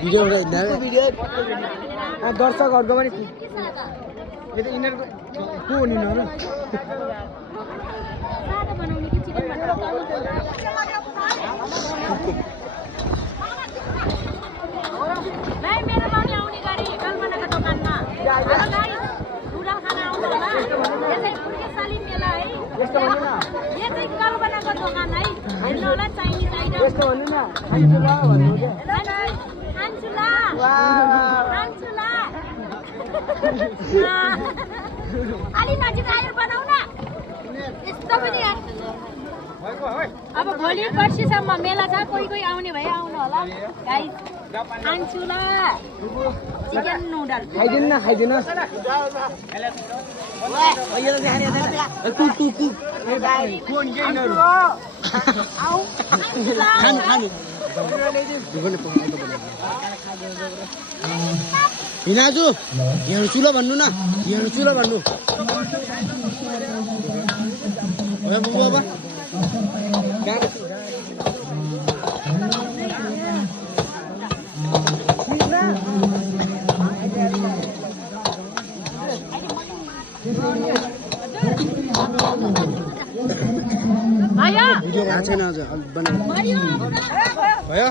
video दर्शकहरूको पनि यो त यिनीहरूको को हो नि यिनीहरू यस्तो भन्नु न खान्छुला भन्नु के अलि नजिक आएर बनाऊ न यस्तो पनि अब भोलि पर्सिसम्म मेला छ कोही कोही आउने भए आउनु होला गाइस खान्छुला चिकन नुडल खाइदिनु न खाइदिनु हिनाजु यहाँ चुलो भन्नु न यहाँ चुलो भन्नु बाबा भयो छैन आज भयो